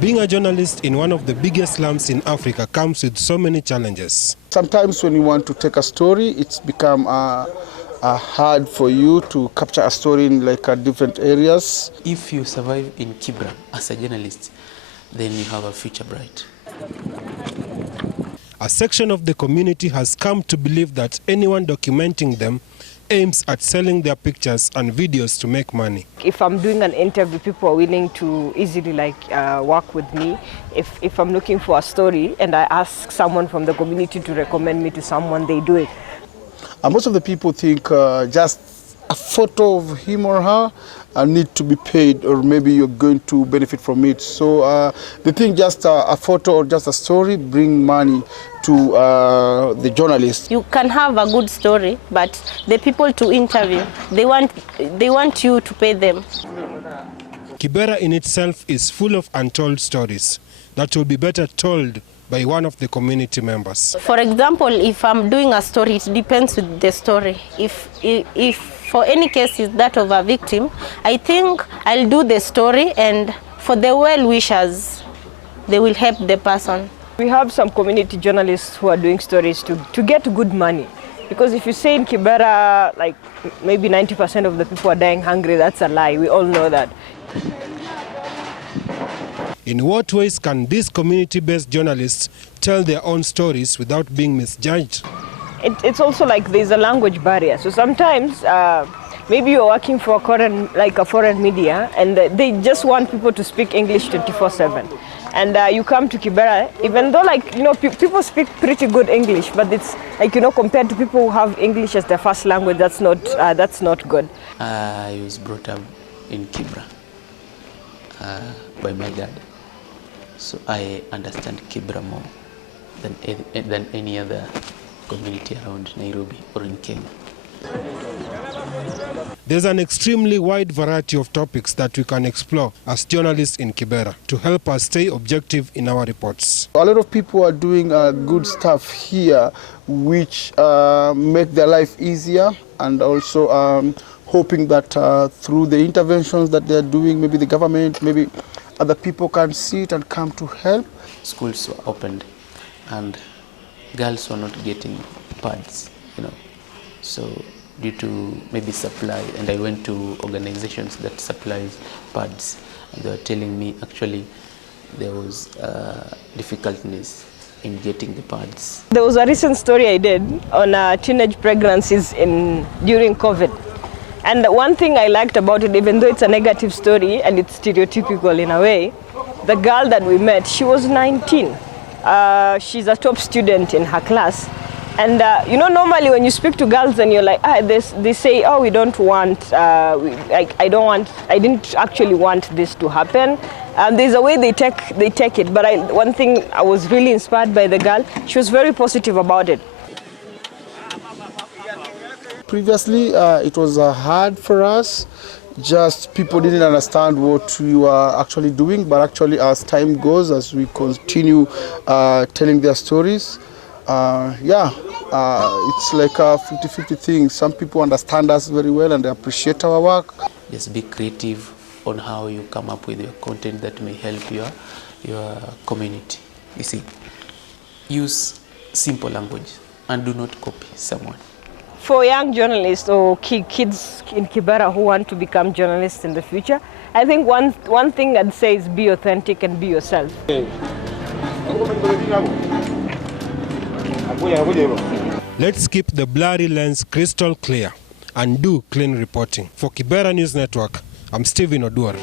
Being a journalist in one of the biggest slums in Africa comes with so many challenges. Sometimes when you want to take a story, it's become hard for you to capture a story in different areas. If you survive in Kibera as a journalist, then you have a future bright. A section of the community has come to believe that anyone documenting them aims at selling their pictures and videos to make money. If I'm doing an interview, people are willing to easily work with me. If I'm looking for a story and I ask someone from the community to recommend me to someone, they do it. Most of the people think just a photo of him or her need to be paid, or maybe you're going to benefit from it. So they think just a photo or just a story bring money to the journalist. You can have a good story, but the people to interview, they want you to pay them. Kibera in itself is full of untold stories that will be better told by one of the community members. For example, if I'm doing a story, it depends with the story. If for any case is that of a victim, I think I'll do the story, and for the well-wishers, they will help the person. We have some community journalists who are doing stories to get good money. Because if you say in Kibera, maybe 90% of the people are dying hungry, that's a lie. We all know that. In what ways can these community-based journalists tell their own stories without being misjudged? It's also like there's a language barrier. So sometimes maybe you're working for a foreign media, and they just want people to speak English 24/7. And you come to Kibera, even though people speak pretty good English, but it's compared to people who have English as their first language, that's not good. I was brought up in Kibera by my dad, so I understand Kibera more than any other community around Nairobi or in Kenya. There's an extremely wide variety of topics that we can explore as journalists in Kibera to help us stay objective in our reports. A lot of people are doing good stuff here, which make their life easier, and also hoping that through the interventions that they're doing, maybe the government, maybe other people can see it and come to help. Schools were opened and girls were not getting pads, so due to maybe supply, and I went to organizations that supplies pads, and they were telling me actually there was difficulties in getting the pads. There was a recent story I did on teenage pregnancies during COVID. And one thing I liked about it, even though it's a negative story and it's stereotypical in a way, the girl that we met, she was 19. She's a top student in her class. And normally when you speak to girls and you're like, they say, oh, we don't want, I didn't actually want this to happen. There's a way they take it. But one thing, I was really inspired by the girl. She was very positive about it. Previously, it was hard for us. Just people didn't understand what we were actually doing. But actually, as time goes, as we continue telling their stories, it's like a 50-50 thing. Some people understand us very well and they appreciate our work. Just be creative on how you come up with your content that may help your community. You see, use simple language and do not copy someone. For young journalists or kids in Kibera who want to become journalists in the future, I think one thing I'd say is be authentic and be yourself. Let's keep the blurry lens crystal clear and do clean reporting. For Kibera News Network, I'm Stephen Oduor.